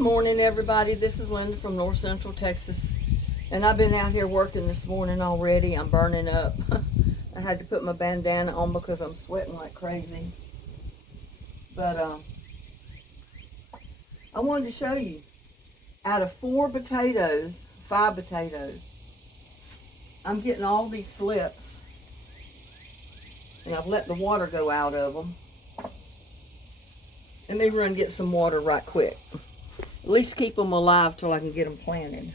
morning, everybody. This is Linda from North Central Texas, and I've been out here working this morning already. I'm burning up. I had to put my bandana on because I'm sweating like crazy. But I wanted to show you, out of 5 potatoes, I'm getting all these slips, and I've let the water go out of them. Let me run and get some water right quick. At least keep them alive till I can get them planted.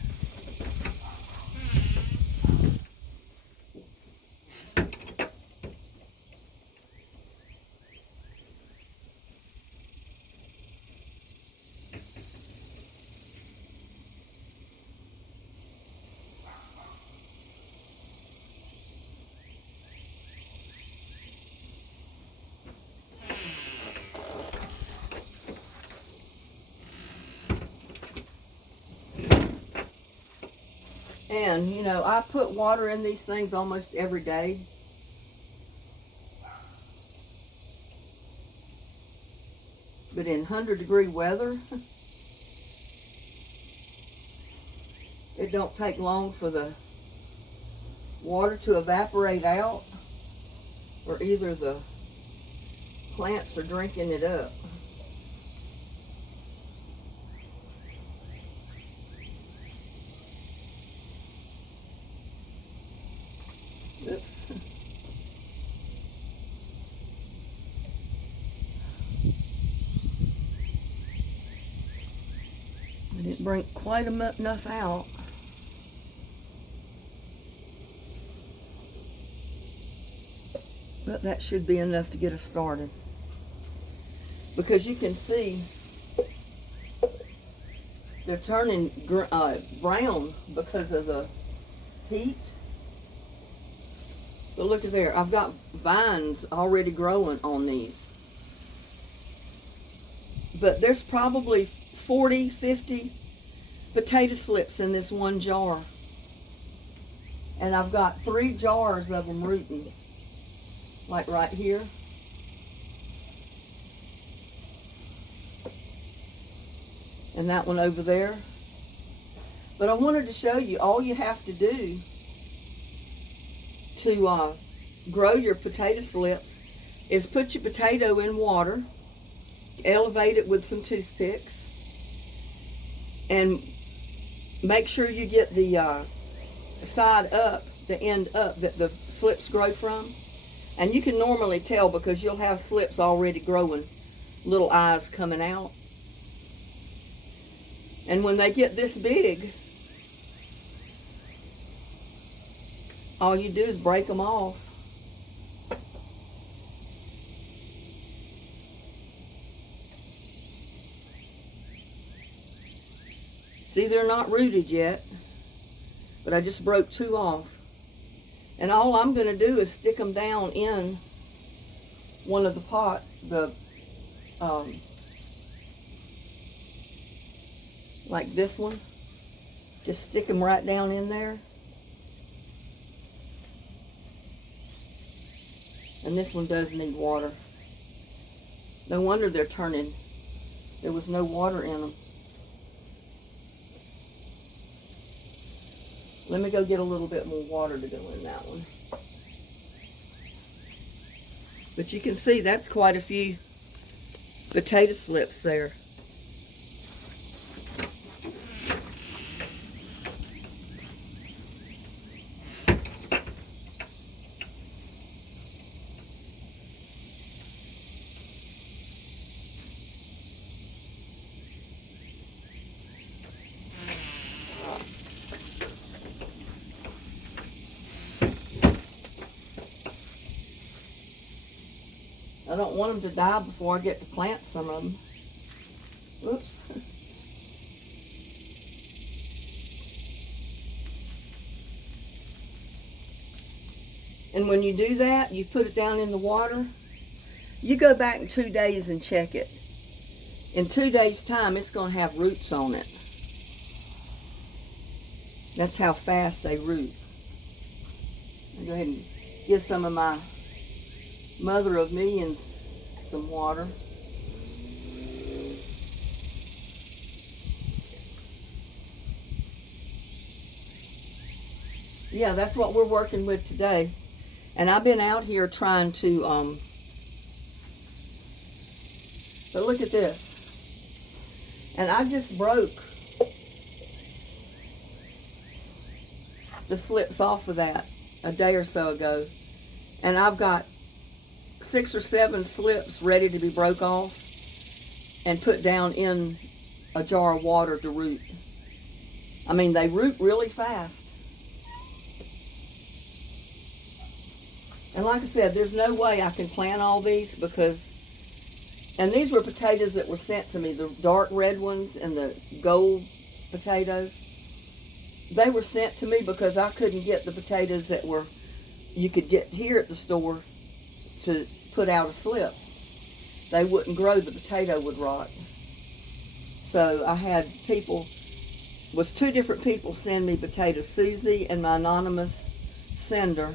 And, you know, I put water in these things almost every day. But in 100-degree weather, it don't take long for the water to evaporate out, or either the plants are drinking it up. Oops. I didn't bring quite enough out. But that should be enough to get us started. Because you can see they're turning brown because of the heat. But look at there, I've got vines already growing on these. But there's probably 40, 50 potato slips in this one jar. And I've got 3 jars of them rooting. Like right here. And that one over there. But I wanted to show you, all you have to do to grow your potato slips is put your potato in water, elevate it with some toothpicks, and make sure you get the side up, the end up that the slips grow from. And you can normally tell because you'll have slips already growing, little eyes coming out. And when they get this big, all you do is break them off. See, they're not rooted yet, but I just broke 2 off. And all I'm going to do is stick them down in one of the like this one. Just stick them right down in there. And this one does need water. No wonder they're turning. There was no water in them. Let me go get a little bit more water to go in that one. But you can see that's quite a few potato slips there. I don't want them to die before I get to plant some of them. Oops. And when you do that, you put it down in the water. You go back in 2 days and check it. In 2 days' time, it's going to have roots on it. That's how fast they root. I'll go ahead and give some of my Mother of Millions some water. yeah, that's what we're working with today. And I've been out here trying to, but look at this. And I just broke the slips off of that a day or so ago. And I've got 6 or 7 slips ready to be broke off and put down in a jar of water to root. I mean, they root really fast. And like I said, there's no way I can plant all these because, and these were potatoes that were sent to me, the dark red ones and the gold potatoes. They were sent to me because I couldn't get the potatoes that were, you could get here at the store to put out a slip. They wouldn't grow, the potato would rot. So I had people, was 2 different people send me potatoes. Susie and my anonymous sender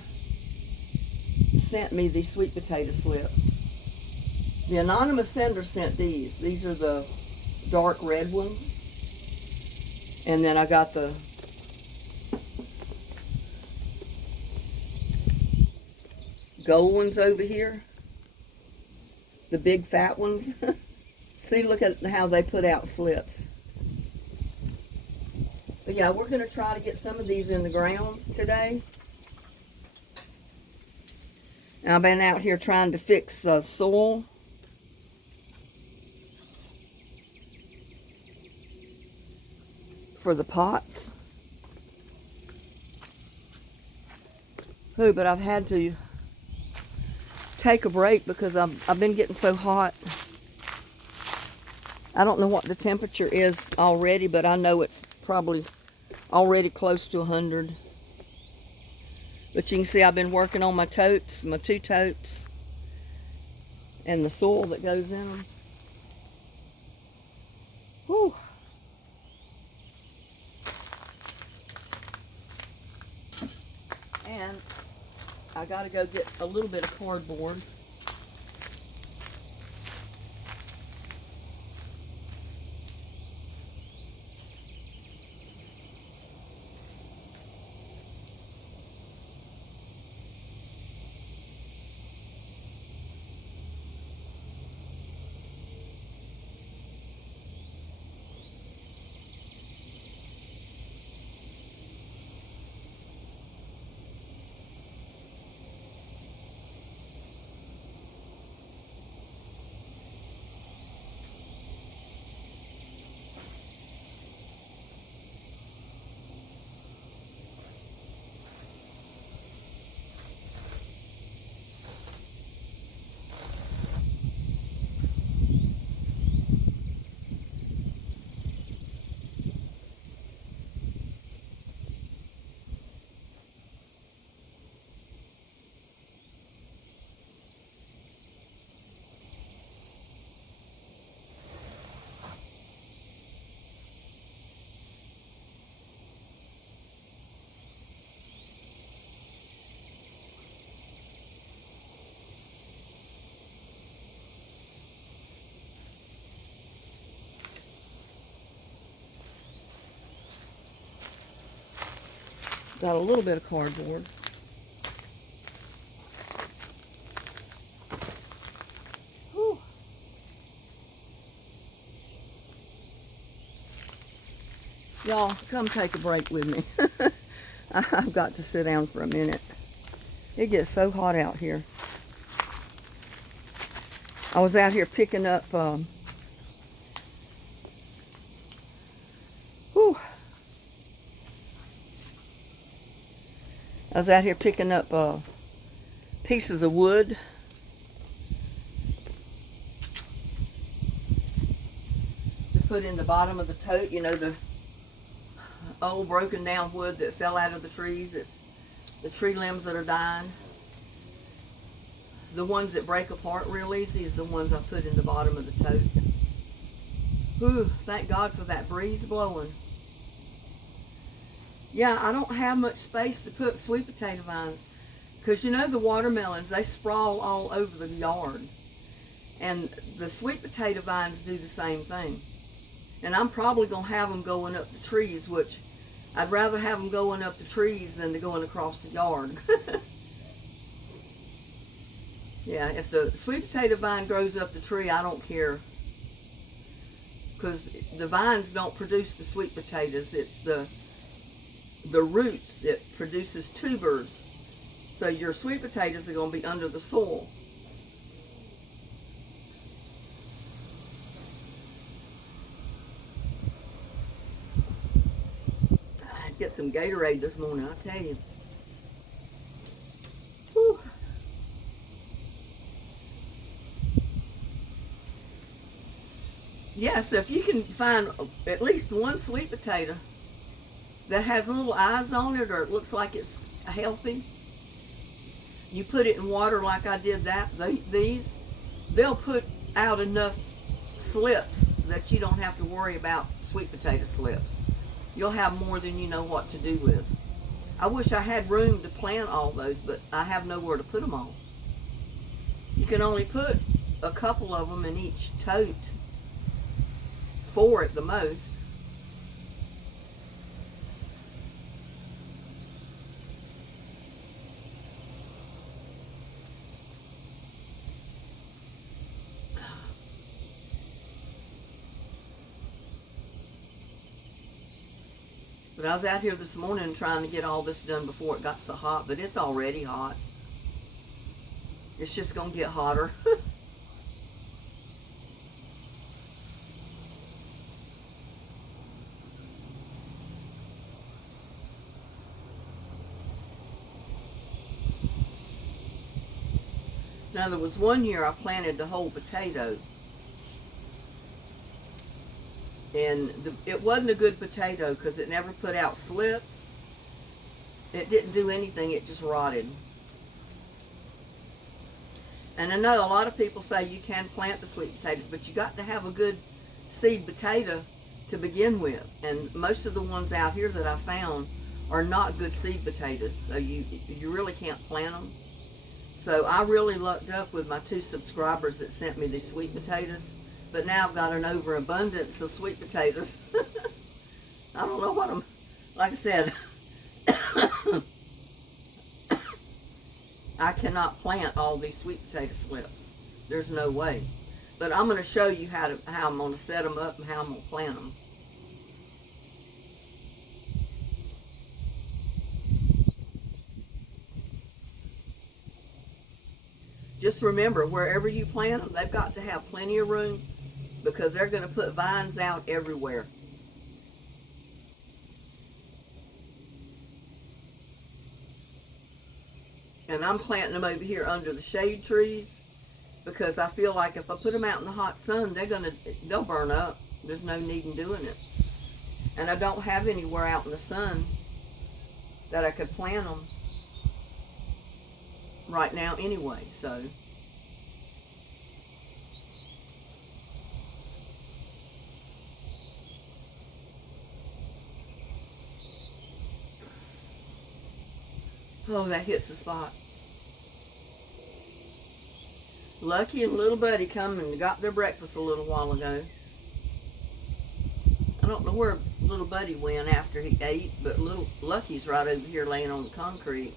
sent me these sweet potato slips. The anonymous sender sent these. These are the dark red ones. And then I got the gold ones over here. The big fat ones. See, look at how they put out slips. But yeah, we're going to try to get some of these in the ground today. And I've been out here trying to fix the soil. For the pots. But I've had to take a break because I've been getting so hot. I don't know what the temperature is already, but I know it's probably already close to 100. But you can see I've been working on my totes, my 2 totes, and the soil that goes in them. Whew. And I got to go get a little bit of cardboard. Got a little bit of cardboard. Whew. Y'all, come take a break with me. I've got to sit down for a minute. It gets so hot out here. I was out here picking up I was out here picking up pieces of wood. To put in the bottom of the tote, you know, the old broken down wood that fell out of the trees. It's the tree limbs that are dying. The ones that break apart real easy is the ones I put in the bottom of the tote. Whew, thank God for that breeze blowing. Yeah, I don't have much space to put sweet potato vines because, you know, the watermelons, they sprawl all over the yard. And the sweet potato vines do the same thing. And I'm probably going to have them going up the trees, which I'd rather have them going up the trees than to going across the yard. Yeah, if the sweet potato vine grows up the tree, I don't care. Because the vines don't produce the sweet potatoes. It's the roots that produces tubers. So your sweet potatoes are going to be under the soil. I'd get some Gatorade this morning, I'll tell you. Whew. Yeah, so if you can find at least one sweet potato that has little eyes on it, or it looks like it's healthy, you put it in water like I did these, they'll put out enough slips that you don't have to worry about sweet potato slips. You'll have more than you know what to do with. I wish I had room to plant all those, but I have nowhere to put them all. You can only put a couple of them in each tote. 4 at the most. But I was out here this morning trying to get all this done before it got so hot, but it's already hot. It's just going to get hotter. Now, there was one year I planted the whole potato, and it wasn't a good potato because it never put out slips. It didn't do anything, it just rotted. And I know a lot of people say you can plant the sweet potatoes, but you got to have a good seed potato to begin with. And most of the ones out here that I found are not good seed potatoes, so you really can't plant them. So I really lucked up with my 2 subscribers that sent me these sweet potatoes. But now I've got an overabundance of sweet potatoes. I don't know what I'm, like I said, I cannot plant all these sweet potato slips. There's no way. But I'm going to show you how I'm going to set them up and how I'm going to plant them. Just remember, wherever you plant them, they've got to have plenty of room because they're going to put vines out everywhere. And I'm planting them over here under the shade trees because I feel like if I put them out in the hot sun, they'll burn up. There's no need in doing it. And I don't have anywhere out in the sun that I could plant them right now anyway, so. Oh, that hits the spot. Lucky and little Buddy come and got their breakfast a little while ago. I don't know where little Buddy went after he ate, but little Lucky's right over here laying on the concrete.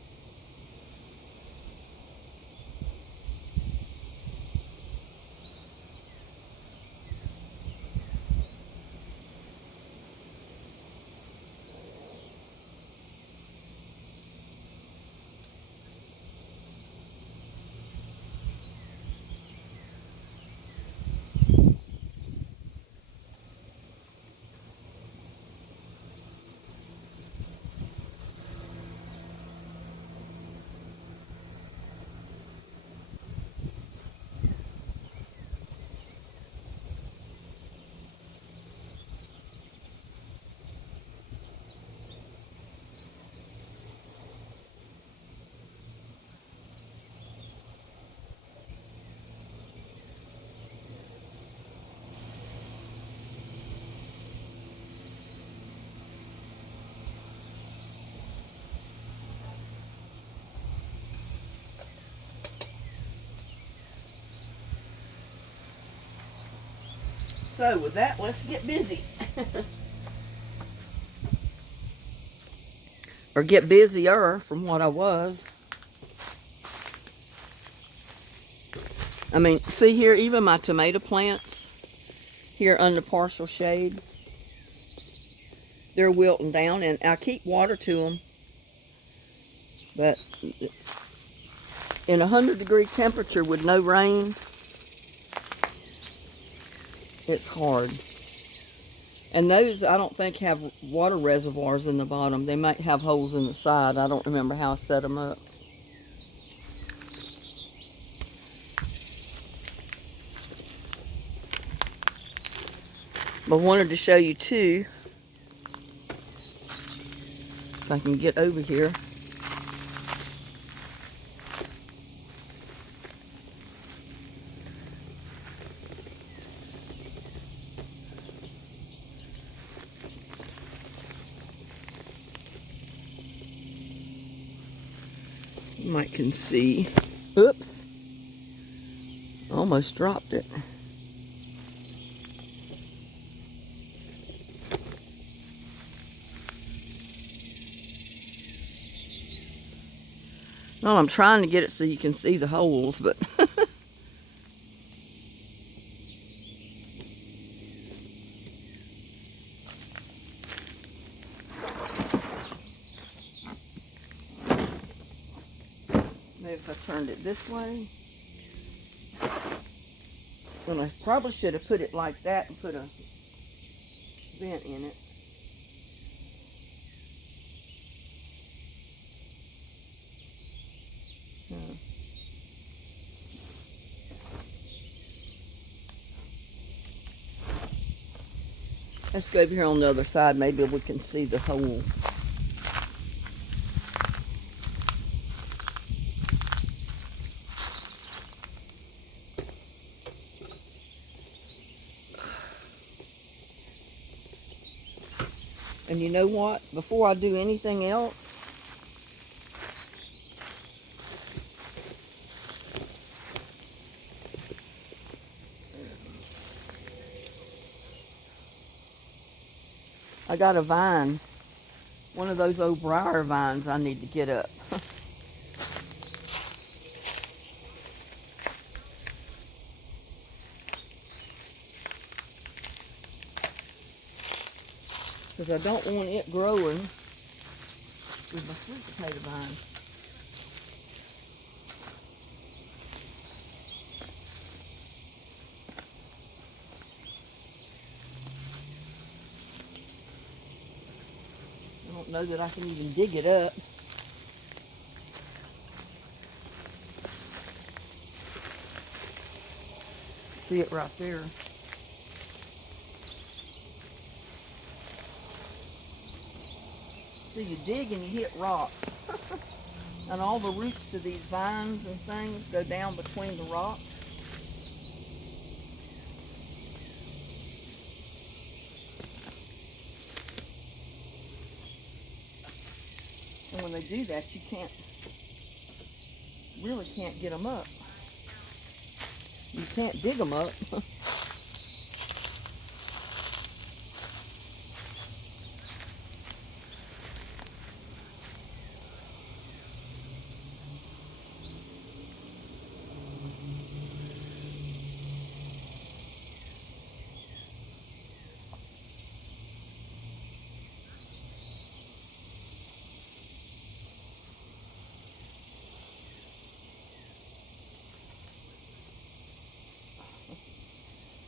So with that, let's get busy. or get busier from what I was. I mean, see here, even my tomato plants here under partial shade, they're wilting down, and I keep water to them. But in 100-degree temperature with no rain, it's hard. And those, I don't think, have water reservoirs in the bottom. They might have holes in the side. I don't remember how I set them up. But I wanted to show you too, if I can get over here. You might can see. Oops. Almost dropped it. Well, I'm trying to get it so you can see the holes, but maybe if I turned it this way. Well, I probably should have put it like that and put a vent in it. Let's go over here on the other side. Maybe we can see the holes. And you know what? Before I do anything else, I got a vine, one of those old briar vines I need to get up. Because I don't want it growing with my sweet potato vine. I don't know that I can even dig it up. See it right there. So you dig and you hit rocks. And all the roots to these vines and things go down between the rocks. And when they do that, you really can't get them up. You can't dig them up.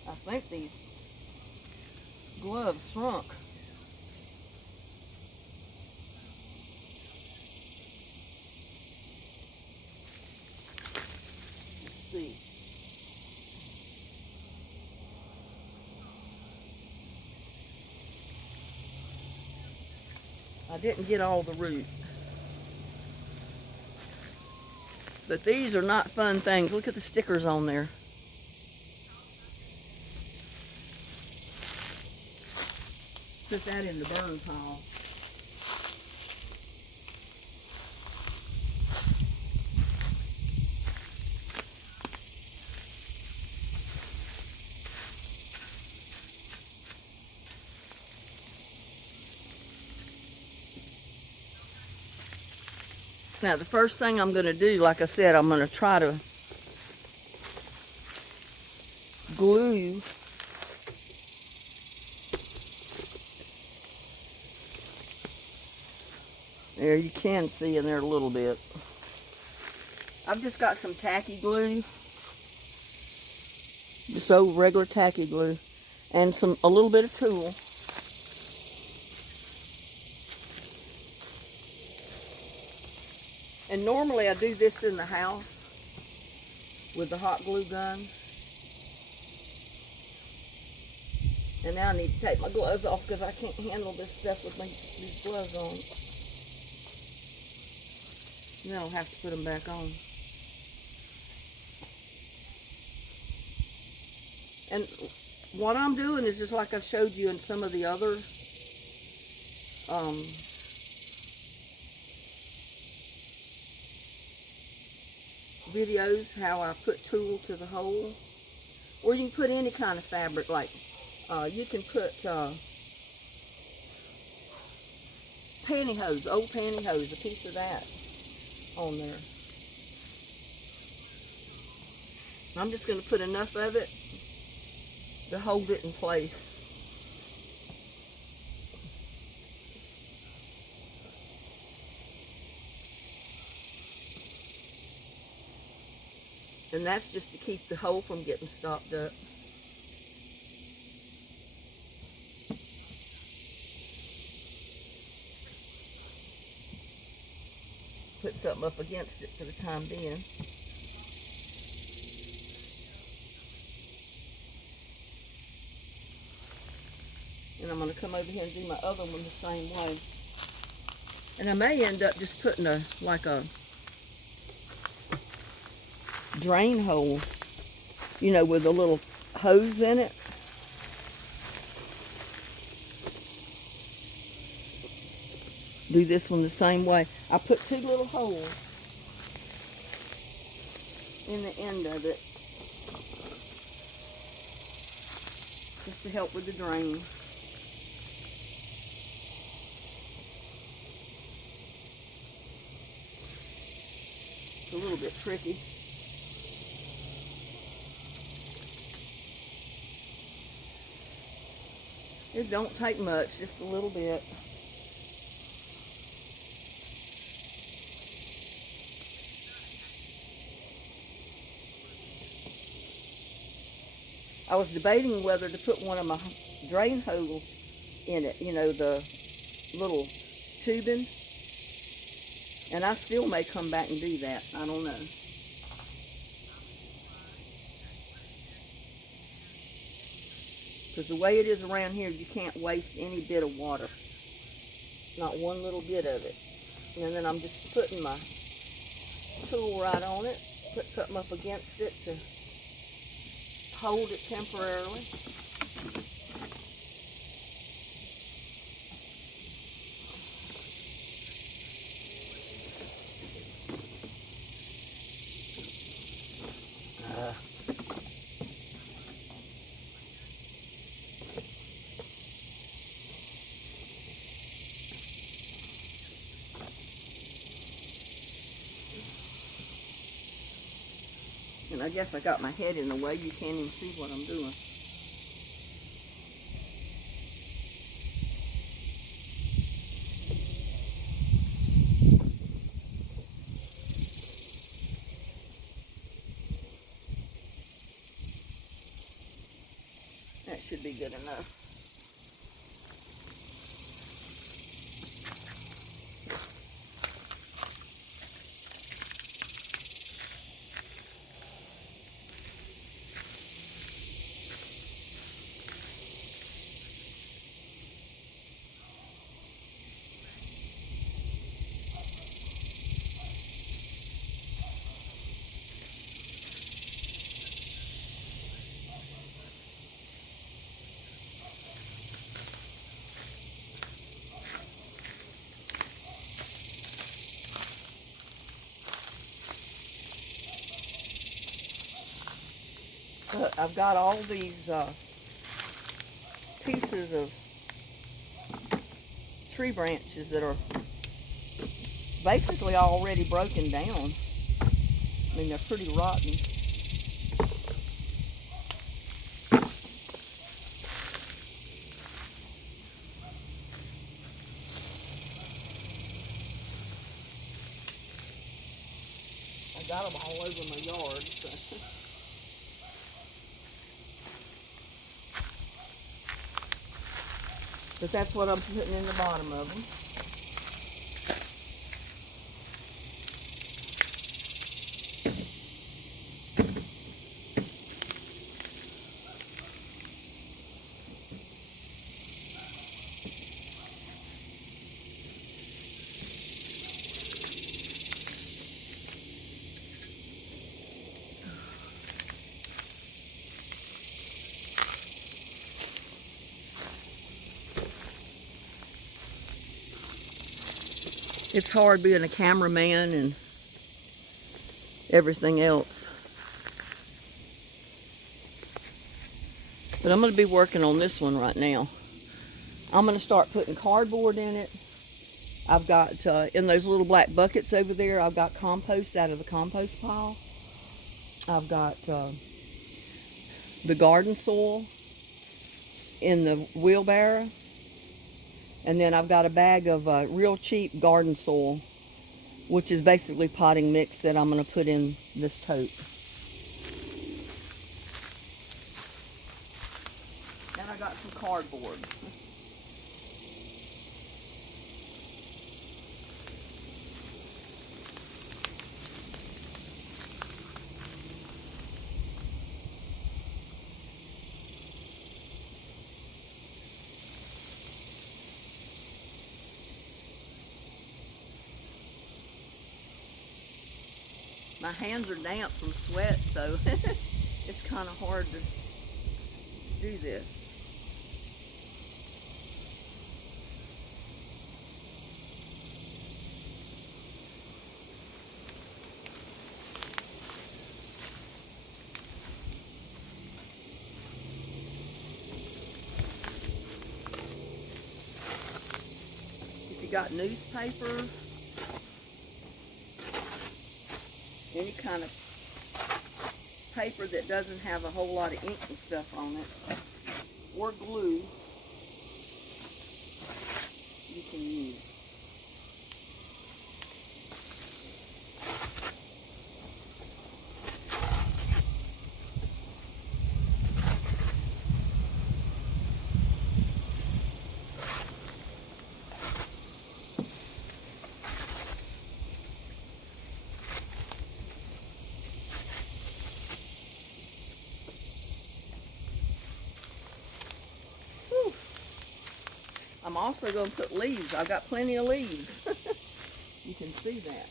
I think these gloves shrunk. Let's see. I didn't get all the root. But these are not fun things. Look at the stickers on there. Put that in the burn pile. Now, the first thing I'm going to do, like I said, I'm going to try to glue there. You can see in there a little bit. I've just got some tacky glue, just old regular tacky glue, and a little bit of tulle. And normally I do this in the house with the hot glue gun. And now I need to take my gloves off because I can't handle this stuff with these gloves on. Then I'll have to put them back on. And what I'm doing is just like I've showed you in some of the other videos, how I put tulle to the hole. Or you can put any kind of fabric, like you can put pantyhose, old pantyhose, a piece of that on there. I'm just going to put enough of it to hold it in place. And that's just to keep the hole from getting stopped up. Put something up against it for the time being. And I'm going to come over here and do my other one the same way. And I may end up just putting like a drain hole, you know, with a little hose in it. Do this one the same way. I put 2 little holes in the end of it just to help with the drain. It's a little bit tricky. It don't take much, just a little bit. I was debating whether to put one of my drain holes in it, you know, the little tubing. And I still may come back and do that. I don't know. Because the way it is around here, you can't waste any bit of water. Not one little bit of it. And then I'm just putting my tool right on it. Put something up against it to hold it temporarily. And I guess I got my head in the way. You can't even see what I'm doing. That should be good enough. I've got all these pieces of tree branches that are basically already broken down. I mean, they're pretty rotten. I got them all over my yard. So. But that's what I'm putting in the bottom of them. It's hard being a cameraman and everything else. But I'm going to be working on this one right now. I'm going to start putting cardboard in it. I've got, in those little black buckets over there, I've got compost out of the compost pile. I've got the garden soil in the wheelbarrow. And then I've got a bag of real cheap garden soil, which is basically potting mix that I'm going to put in this tote. And I got some cardboard. My hands are damp from sweat, so it's kind of hard to do this. If you got newspaper, any kind of paper that doesn't have a whole lot of ink and stuff on it, or glue, you can use. I'm also going to put leaves. I've got plenty of leaves. You can see that.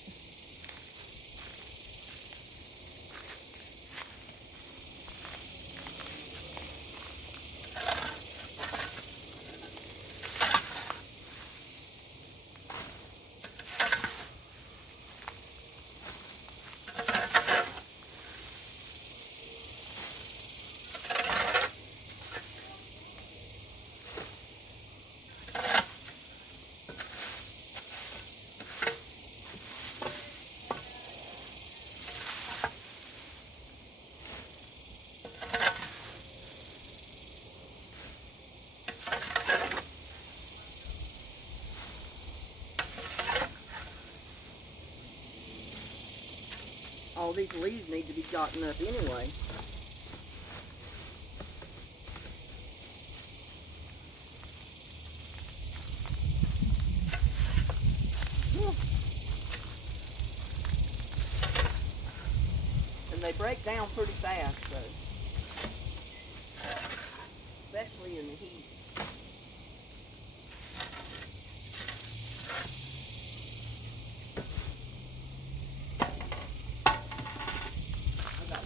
All these leaves need to be gotten up anyway. And they break down pretty fast, though. Especially in the heat.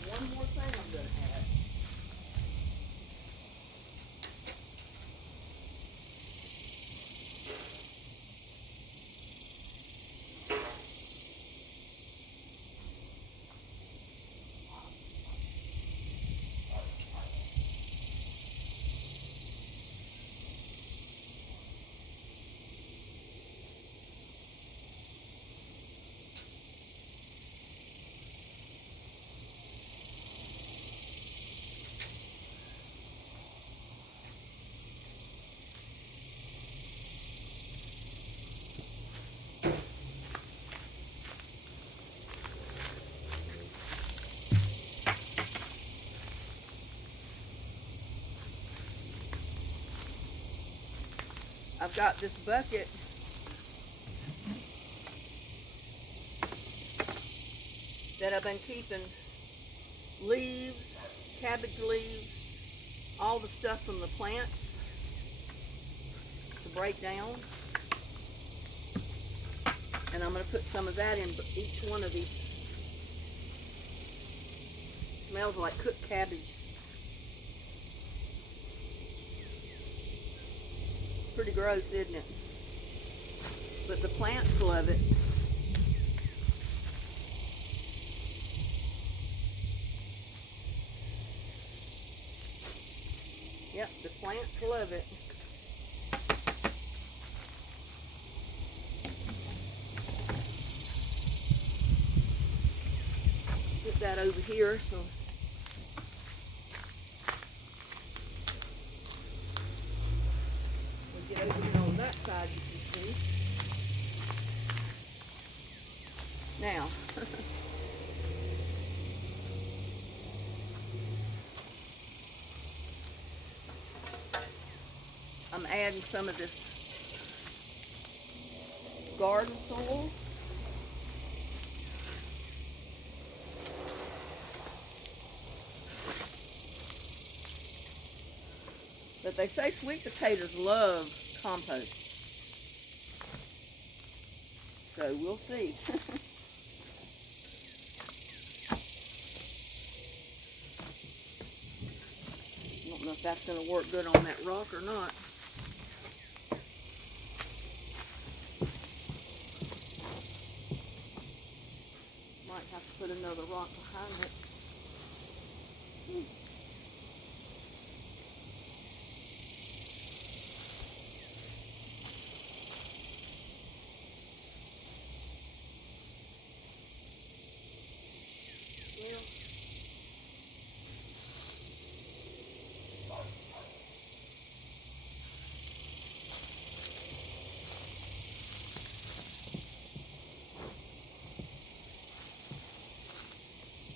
One more thing I'm going to add. I've got this bucket that I've been keeping leaves, cabbage leaves, all the stuff from the plants to break down. And I'm going to put some of that in each one of these. Smells like cooked cabbage. Pretty gross, isn't it? But the plants love it. Yep, the plants love it. Put that over here so we get over here on that side, you can see. Now, I'm adding some of this garden soil. But they say sweet potatoes love compost. So we'll see. I don't know if that's going to work good on that rock or not. Might have to put another rock behind it.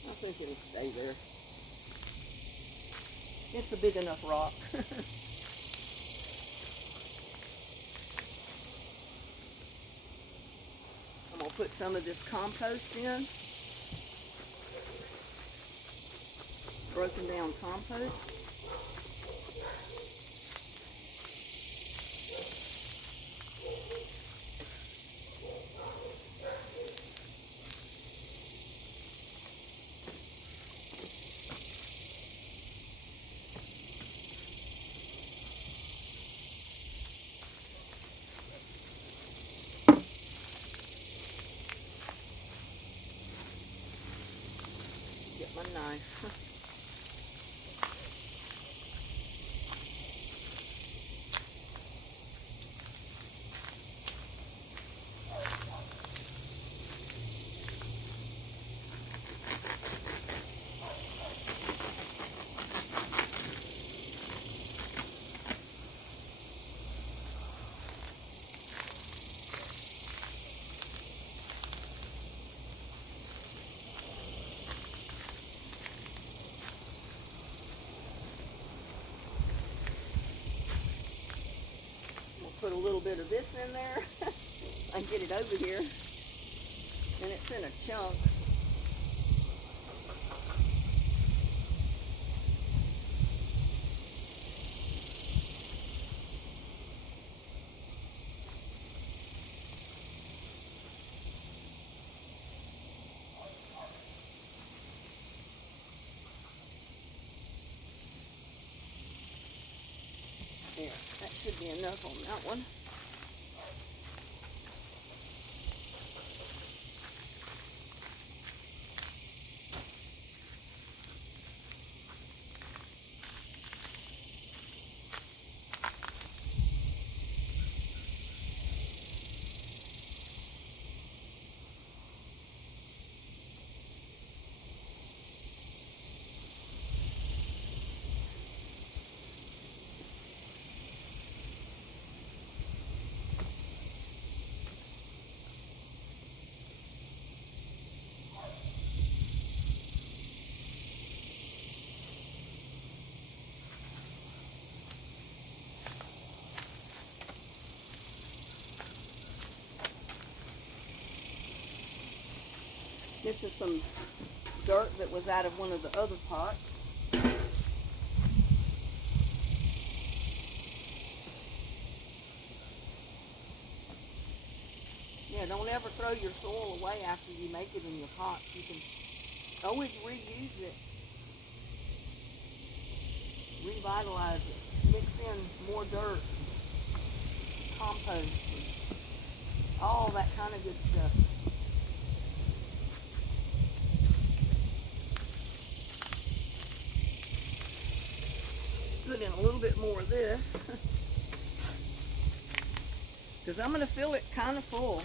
I think it'll stay there. It's a big enough rock. I'm going to put some of this compost in. Broken down compost. Get my knife. Put a little bit of this in there. I can get it over here. And it's in a chunk. There, that should be enough on that one. this is some dirt that was out of one of the other pots. Yeah, don't ever throw your soil away after you make it in your pots. You can always reuse it, revitalize it, mix in more dirt, compost, all that kind of good stuff. Put in a little bit more of this because I'm going to fill it kind of full.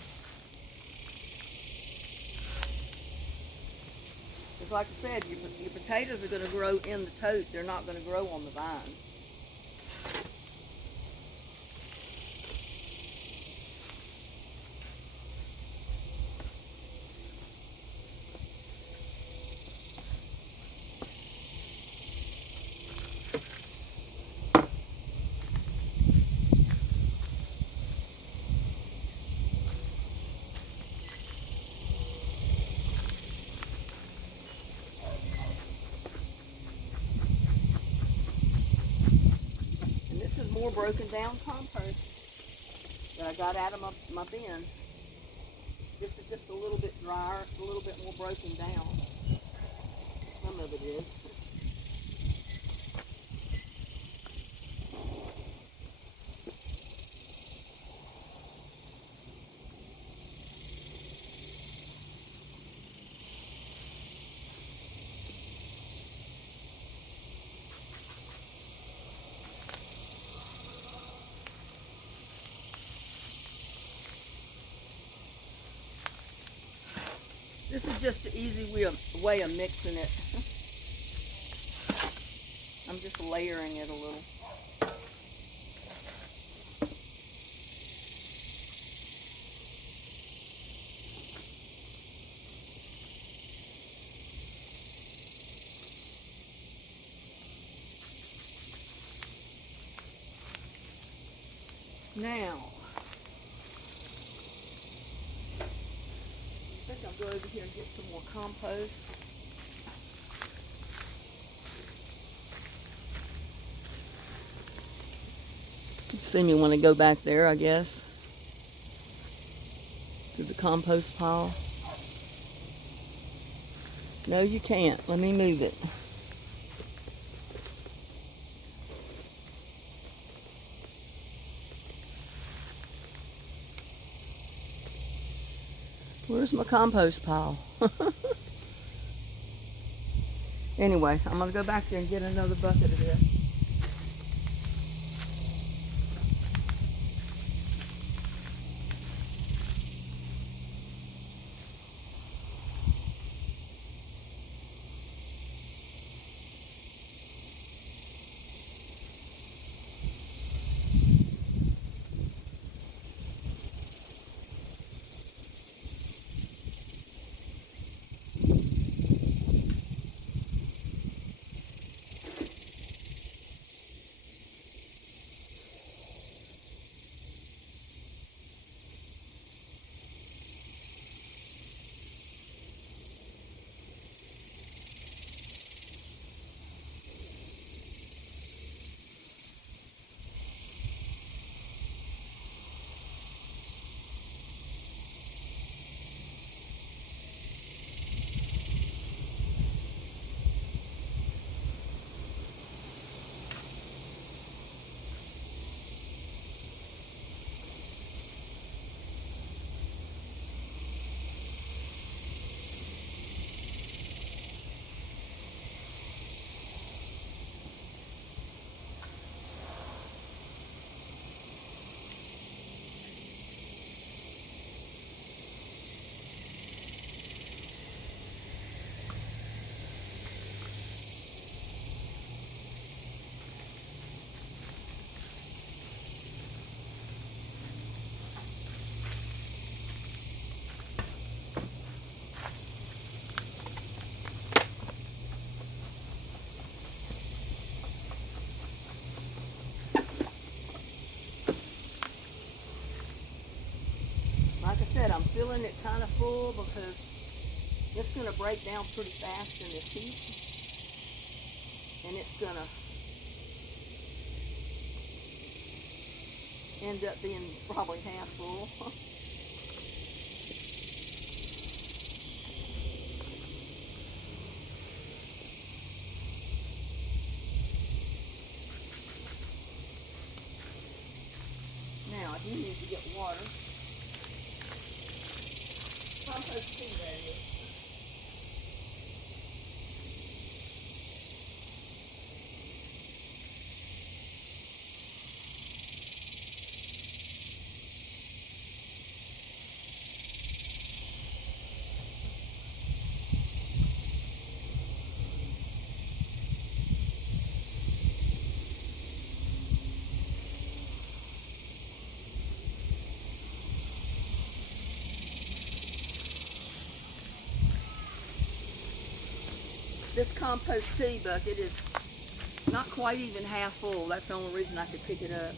Because like I said, your potatoes are going to grow in the tote. They're not going to grow on the vine. More broken down compost that I got out of my bin. This is just a little bit drier, it's a little bit more broken down. Some of it is. This is just an easy way of mixing it. I'm just layering it a little. Now, I think I'll go over here and get some more compost. You see me when I go back there, I guess, to the compost pile. No, you can't. Let me move it. Where's my compost pile? Anyway, I'm going to go back there and get another bucket of this. Like I said, I'm filling it kind of full because It's going to break down pretty fast in this heat, and it's going to end up being probably half full. Now, I do need to get water. Compost tea, that is. This compost tea bucket is not quite even half full. That's the only reason I could pick it up.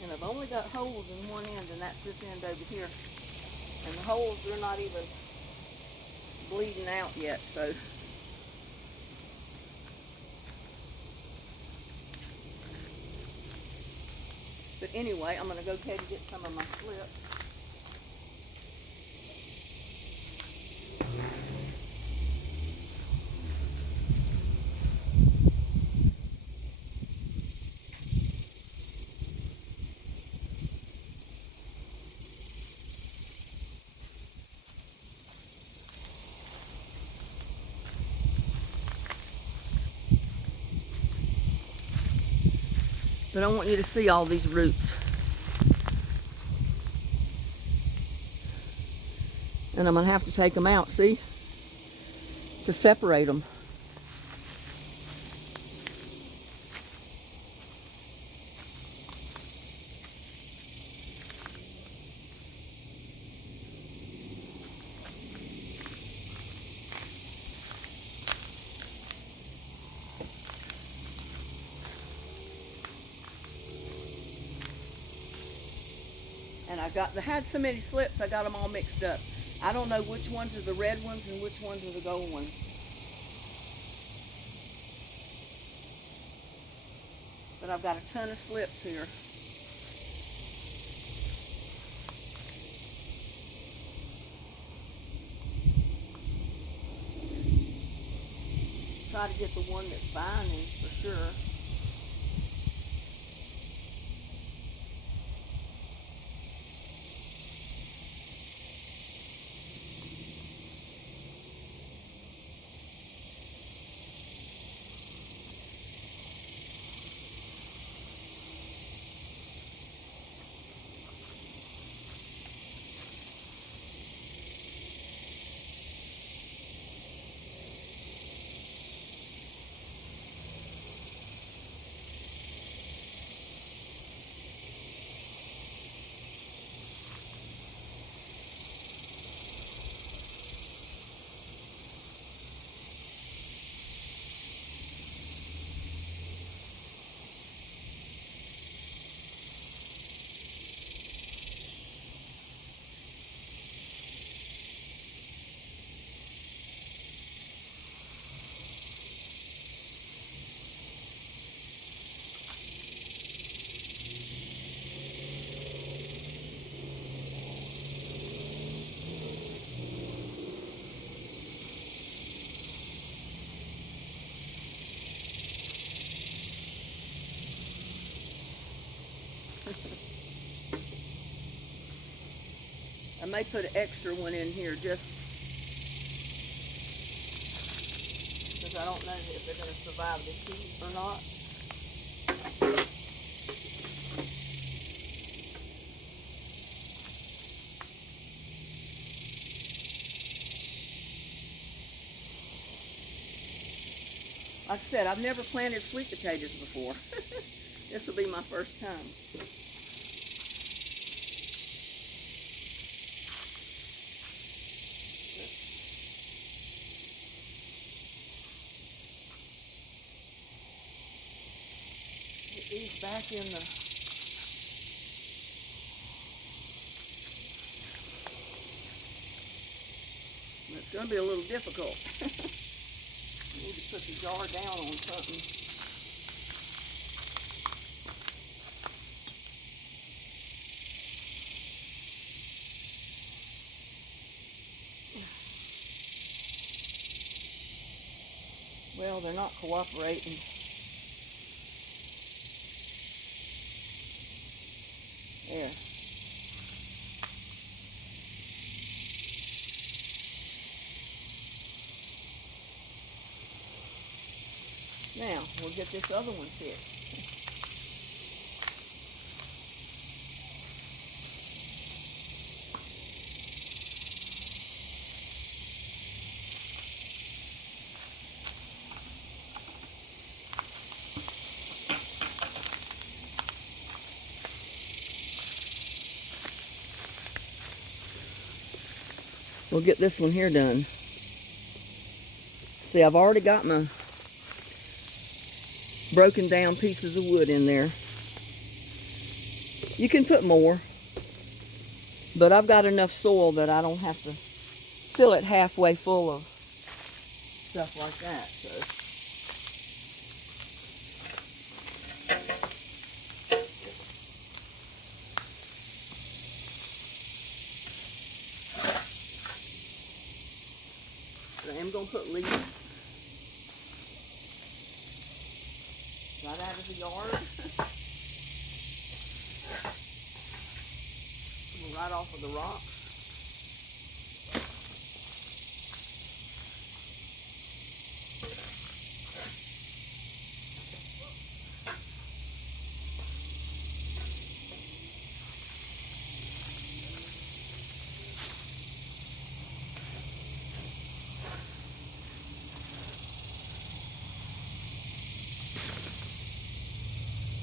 And I've only got holes in one end, and that's this end over here. And the holes are not even bleeding out yet, so. But anyway, I'm going to go ahead and get some of my slips. But I want you to see all these roots. And I'm going to have to take them out, see? To separate them. And I had so many slips, I got them all mixed up. I don't know which ones are the red ones and which ones are the gold ones. But I've got a ton of slips here. Try to get the one that's binding for sure. I may put an extra one in here just because I don't know if they're going to survive the heat or not. Like I said, I've never planted sweet potatoes before. This will be my first time. Get these back in the... It's going to be a little difficult. I need to put the jar down on something. Well, they're not cooperating. There. Now, we'll get this other one fixed. We'll get this one here done. See, I've already got my broken down pieces of wood in there. You can put more, but I've got enough soil that I don't have to fill it halfway full of stuff like that. So I am going to put leaves right out of the yard. Right off of the rocks.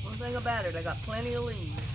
One thing about it, I got plenty of leaves.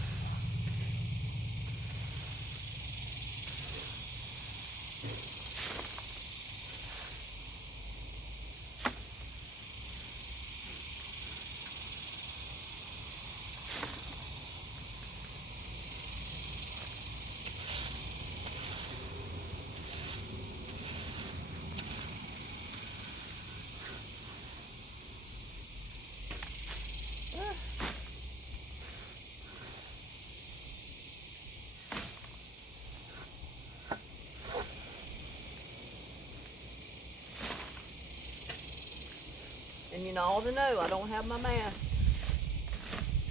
And you know, all to know, I don't have my mask.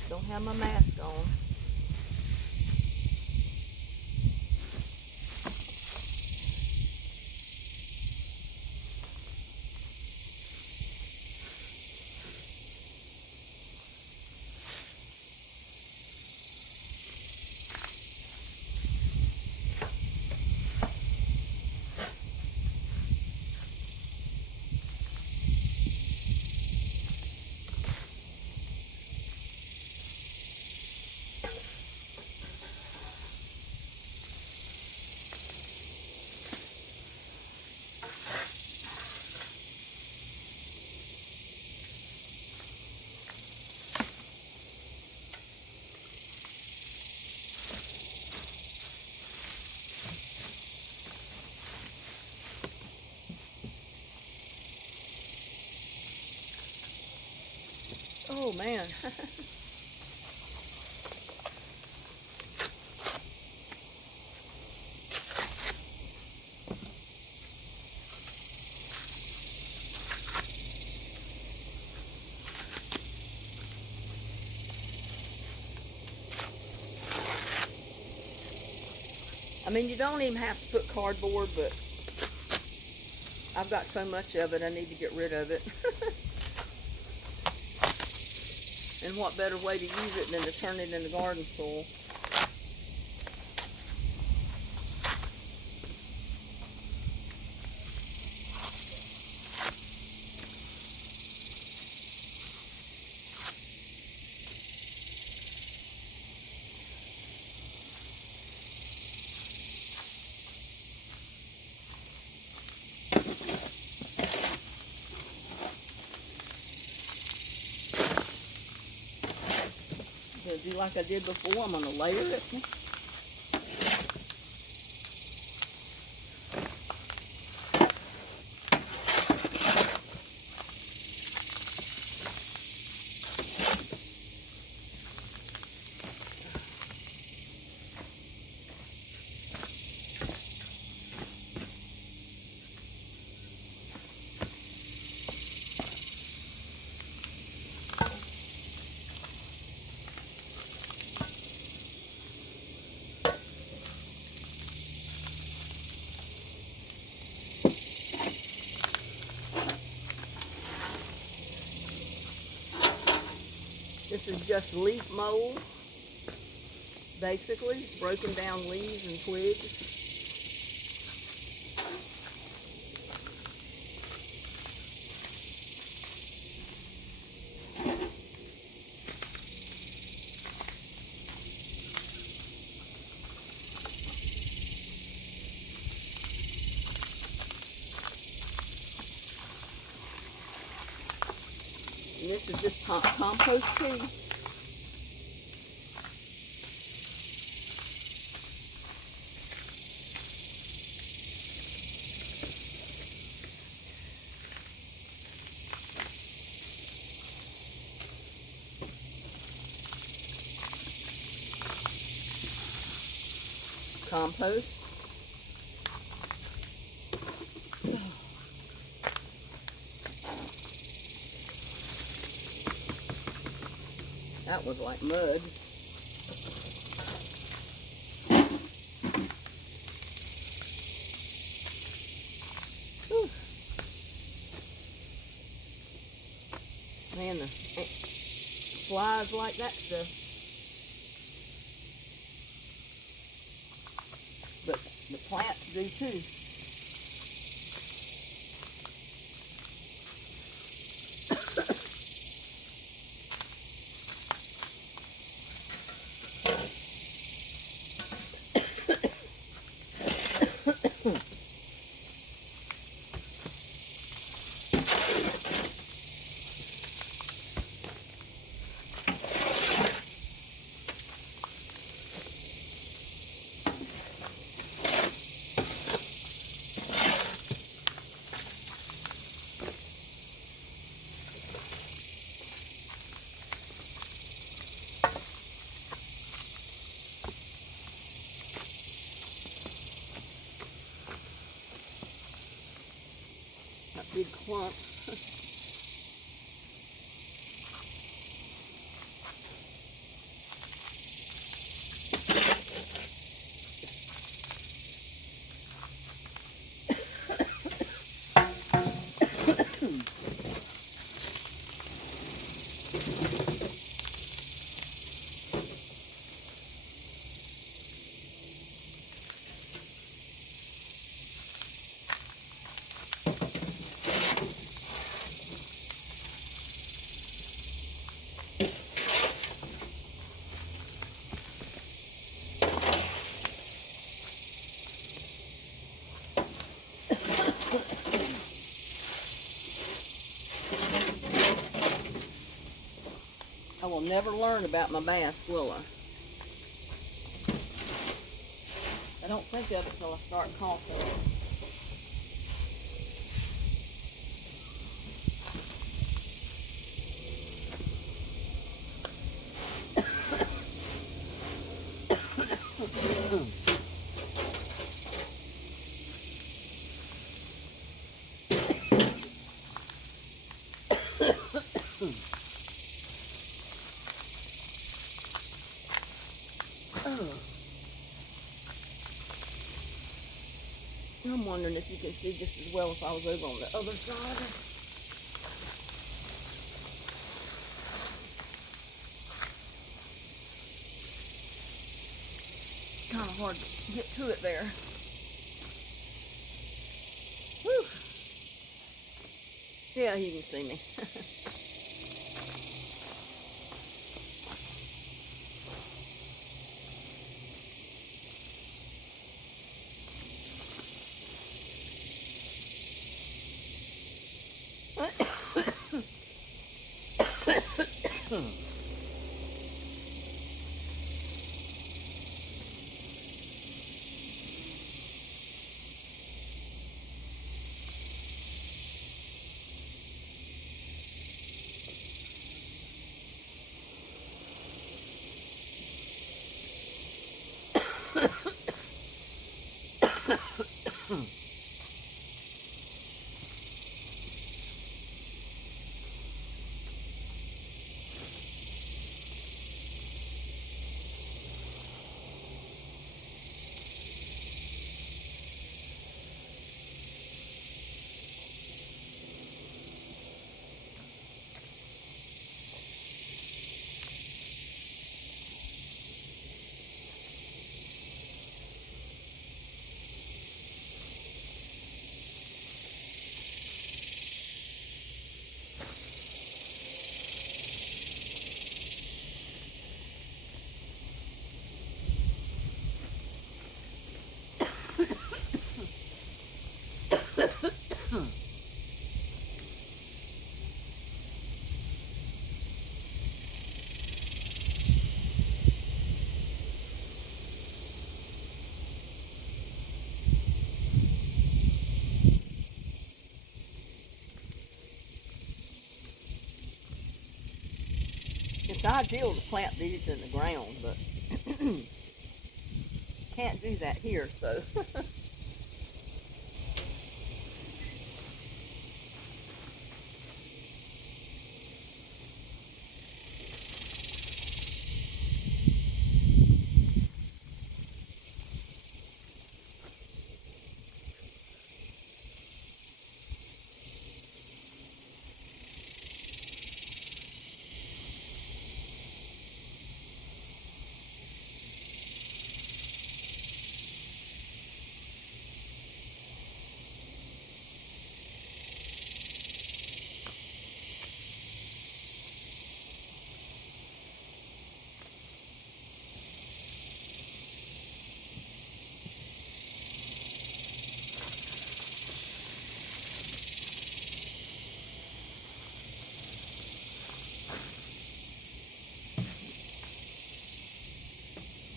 Don't have my mask on. Oh man. I mean, you don't even have to put cardboard, but I've got so much of it, I need to get rid of it. And what better way to use it than to turn it into garden soil? Do like I did before. I'm going to layer it. This is just leaf mold, basically, broken down leaves and twigs. And this is just compost too. Compost. That was like mud. Whew. Man, the flies like that stuff. But the plants do too. That big clump. I will never learn about my mask, will I? I don't think of it till I start coughing. I'm wondering if you can see just as well if I was over on the other side. Kind of hard to get to it there. Whew. Yeah, you can see me. It's ideal to plant these in the ground, but can't do that here, so.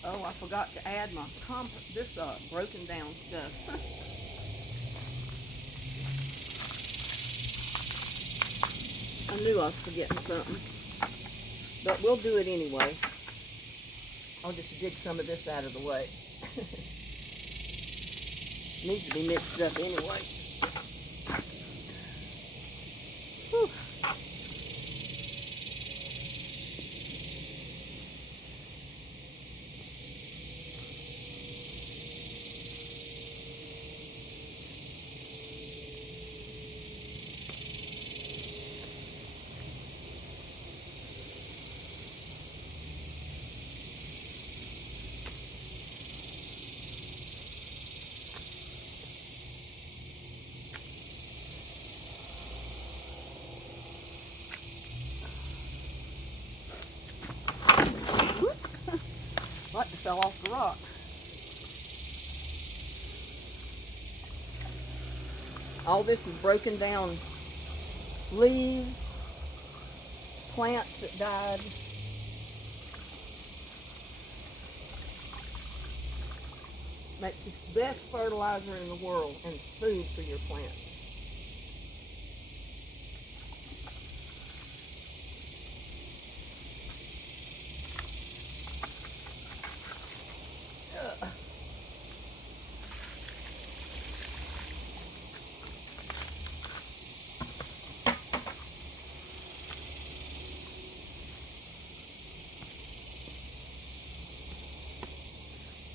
Oh, I forgot to add my this broken down stuff. I knew I was forgetting something, but we'll do it anyway. I'll just dig some of this out of the way. Needs to be mixed up anyway. Whew. Like to fell off the rock. All this is broken down leaves, plants that died. Makes the best fertilizer in the world and food for your plants.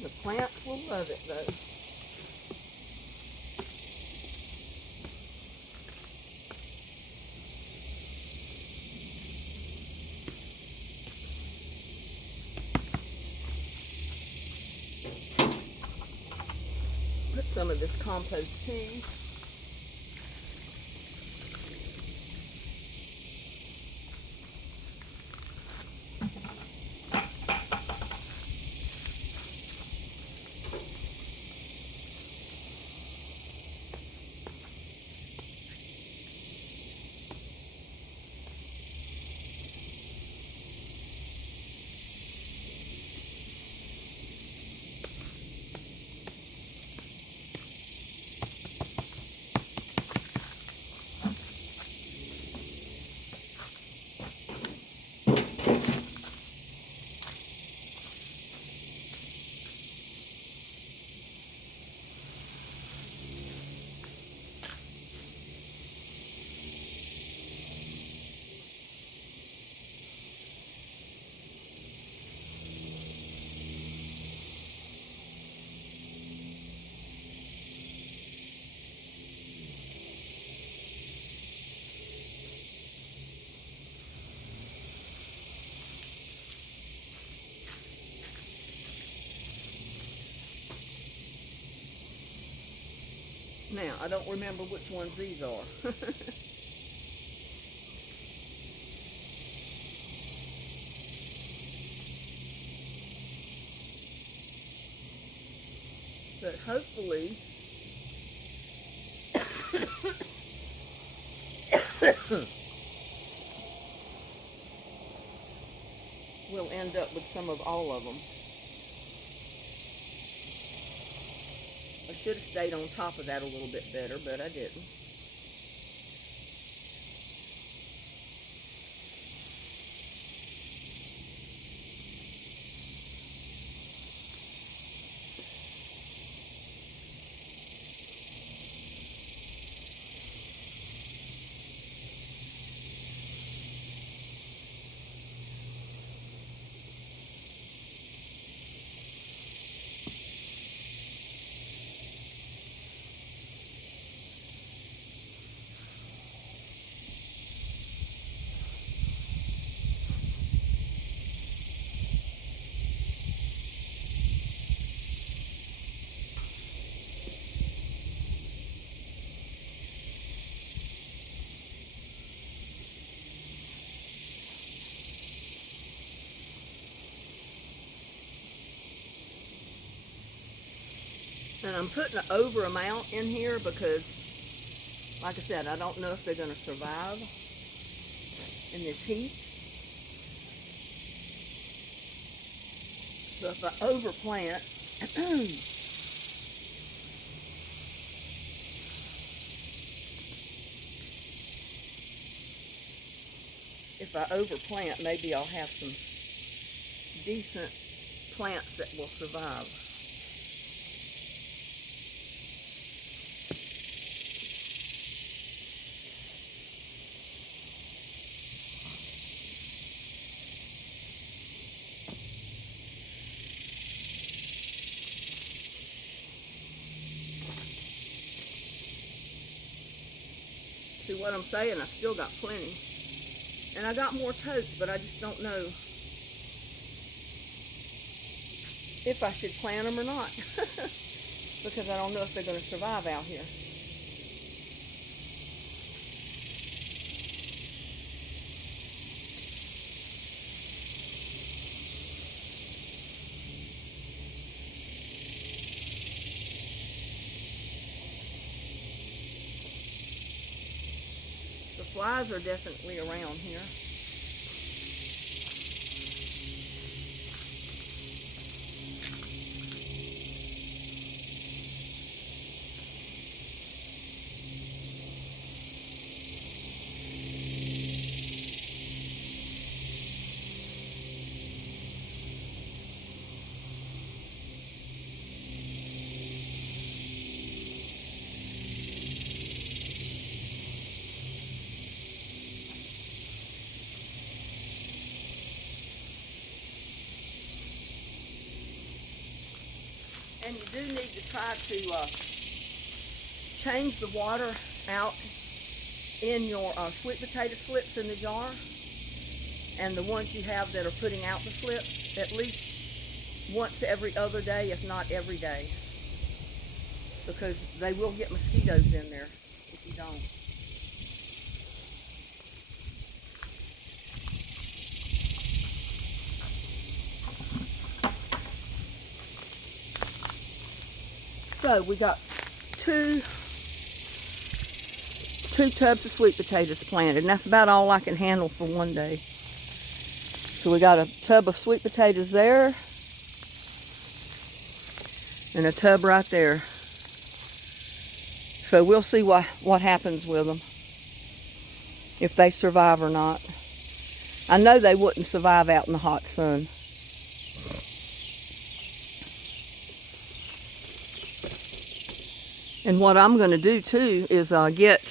The plants will love it though. some of this compost tea. Now, I don't remember which ones these are. But hopefully, we'll end up with some of all of them. I should have stayed on top of that a little bit better, but I didn't. And I'm putting an over amount in here because, like I said, I don't know if they're going to survive in this heat. So if I overplant, maybe I'll have some decent plants that will survive. See what I'm saying? I still got plenty. And I got more totes, but I just don't know if I should plant them or not. Because I don't know if they're going to survive out here. The flies are definitely around here. And you do need to try to change the water out in your sweet potato slips in the jar, and the ones you have that are putting out the slips at least once every other day, if not every day. because they will get mosquitoes in there if you don't. So we got two tubs of sweet potatoes planted, and that's about all I can handle for one day. So we got a tub of sweet potatoes there, and a tub right there. So we'll see what happens with them, if they survive or not. I know they wouldn't survive out in the hot sun. And what I'm going to do too is get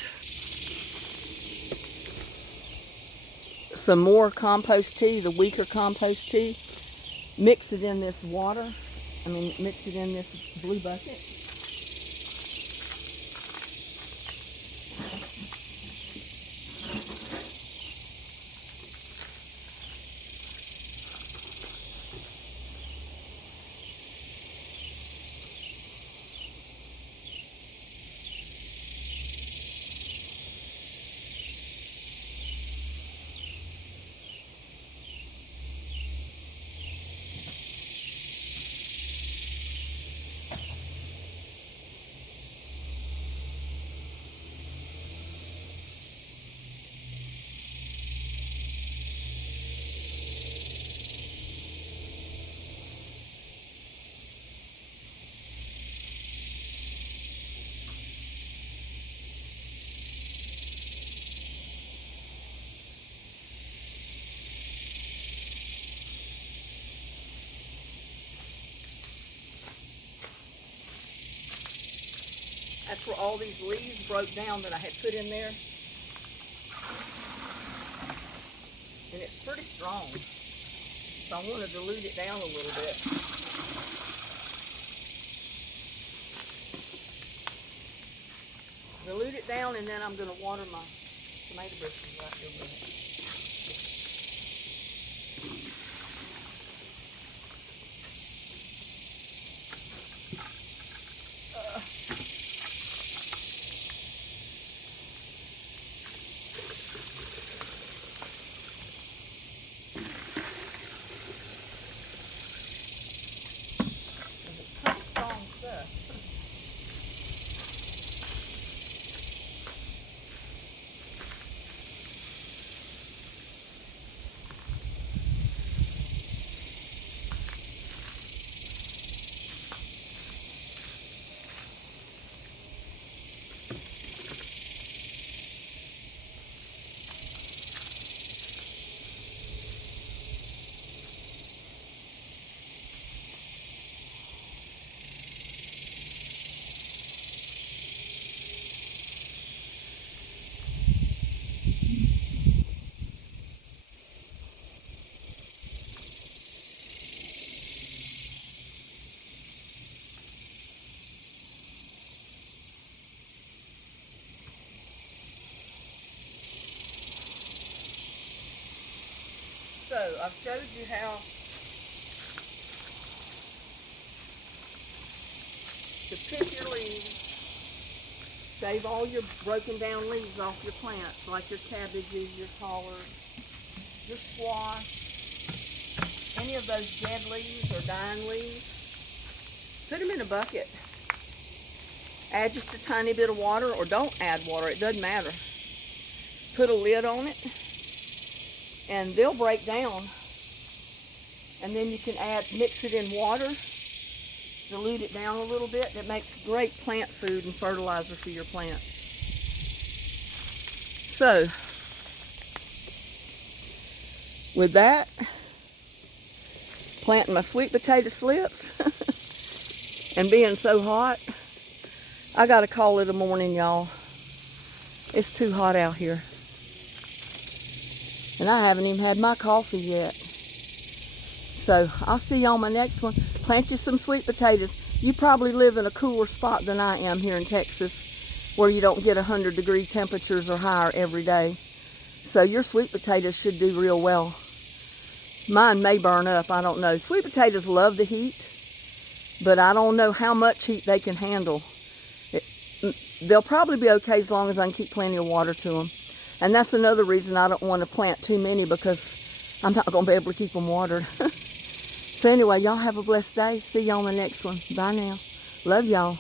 some more compost tea, the weaker compost tea, mix it in this water. Mix it in this blue bucket. That's where all these leaves broke down that I had put in there. And it's pretty strong. So I want to dilute it down a little bit. Dilute it down, and then I'm going to water my tomato bushes right here with it. So I've showed you how to pick your leaves, save all your broken down leaves off your plants, like your cabbages, your collards, your squash, any of those dead leaves or dying leaves. Put them in a bucket. Add just a tiny bit of water, or don't add water, it doesn't matter. Put a lid on it, and they'll break down. And then you can mix it in water, dilute it down a little bit. It makes great plant food and fertilizer for your plants. So, with that, planting my sweet potato slips, and being so hot, I gotta call it a morning, y'all. It's too hot out here. And I haven't even had my coffee yet. So I'll see you on my next one. Plant you some sweet potatoes. You probably live in a cooler spot than I am here in Texas, where you don't get 100-degree temperatures or higher every day. So your sweet potatoes should do real well. Mine may burn up, I don't know. Sweet potatoes love the heat, but I don't know how much heat they can handle. they'll probably be okay as long as I can keep plenty of water to them. And that's another reason I don't want to plant too many, because I'm not going to be able to keep them watered. So anyway, y'all have a blessed day. See y'all on the next one. Bye now. Love y'all.